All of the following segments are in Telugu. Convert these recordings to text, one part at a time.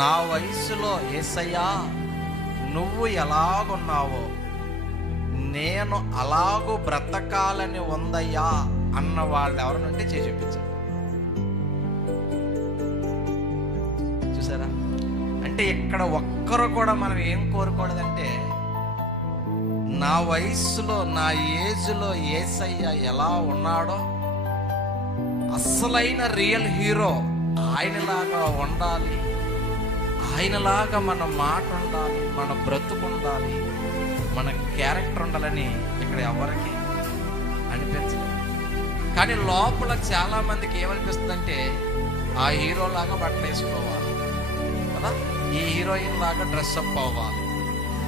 నా వయసులో యేసయ్యా నువ్వు ఎలాగున్నావో నేను అలాగూ బ్రతకాలని ఉందయ్యా అన్న వాళ్ళు ఎవరినంటే చేసి చూపించారు. చూసారా? అంటే ఇక్కడ ఒక్కరు కూడా మనం ఏం కోరుకోలేదంటే, నా వయసులో నా ఏజ్లో యేసయ్య ఎలా ఉన్నాడో అసలైన రియల్ హీరో ఆయనలాగా ఉండాలి, ఆయనలాగా మన మాట ఉండాలి, మన బ్రతుకు ఉండాలి, మన క్యారెక్టర్ ఉండాలని ఇక్కడ ఎవరికి అనిపించలేదు. కానీ లోపల చాలా మందికి ఏమనిపిస్తుందంటే, ఆ హీరోలాగా బట్టలు వేసుకోవాలి కదా, ఈ హీరోయిన్ లాగా డ్రెస్అప్ అవ్వాలి,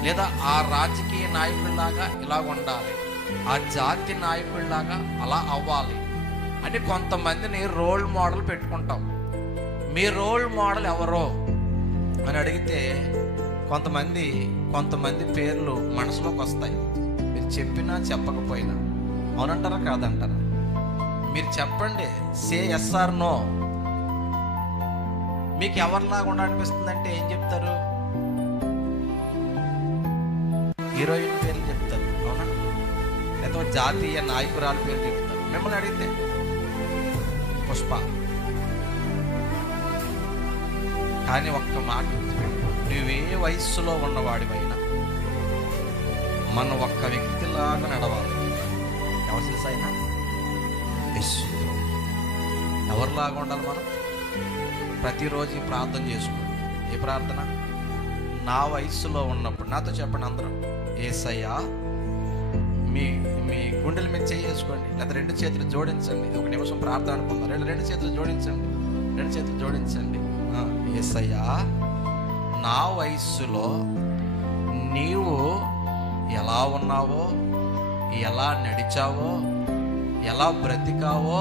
లేదా ఆ రాజకీయ నాయకుడిలాగా ఇలా ఉండాలి, ఆ జాతి నాయకుడిలాగా అలా అవ్వాలి అని కొంతమందిని రోల్ మోడల్ పెట్టుకుంటాం. మీ రోల్ మోడల్ ఎవరో అని అడిగితే కొంతమంది పేర్లు మనసులోకి వస్తాయి. మీరు చెప్పినా చెప్పకపోయినా. అవునంటారా కాదంటారా? మీరు చెప్పండి, సే ఎస్ ఆర్ నో. మీకు ఎవరిలాగా ఉండాలనిపిస్తుందంటే ఏం చెప్తారు? హీరోయిన్ పేర్లు చెప్తారు, అవునా? లేదా జాతీయ నాయకురాల పేరు చెప్తారు. మిమ్మల్ని అడిగితే పుష్ప. కానీ ఒక్క మాట, నువ్వే వయస్సులో ఉన్నవాడివైనా మనం ఒక్క వ్యక్తిలాగా నడవాలి. ఎవరు తెలుసా అయినా? యేసు. ఎవరిలాగా ఉండాలి మనం? ప్రతిరోజు ప్రార్థన చేసుకోండి. ఏ ప్రార్థన? నా వయస్సులో ఉన్నప్పుడు నాతో చెప్పండి అందరూ, యేసయ్యా, మీ మీ గుండెల మీద చేసుకోండి, లేదా రెండు చేతులు జోడించండి. ఒక నిమిషం ప్రార్థన అనుకుందాం. రెండు చేతులు జోడించండి. యేసయ్యా, నా వయస్సులో నీవు ఎలా ఉన్నావో, ఎలా నడిచావో, ఎలా బ్రతికావో,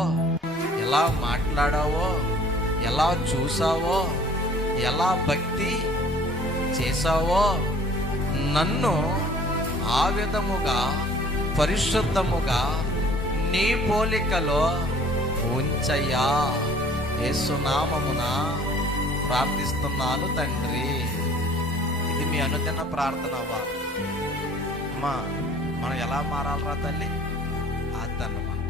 ఎలా మాట్లాడావో, ఎలా చూసావో, ఎలా భక్తి చేసావో నన్ను ఆ విధముగా పరిశుద్ధముగా నీ పోలికలో ఉంచయ్యా. యేసు నామమున ప్రార్థిస్తున్నాను తండ్రి. ఇది మీ అనుదిన ప్రార్థన అవ్వాలి. అమ్మా, మనం ఎలా మారాలరా తల్లి? అదన్నమాట.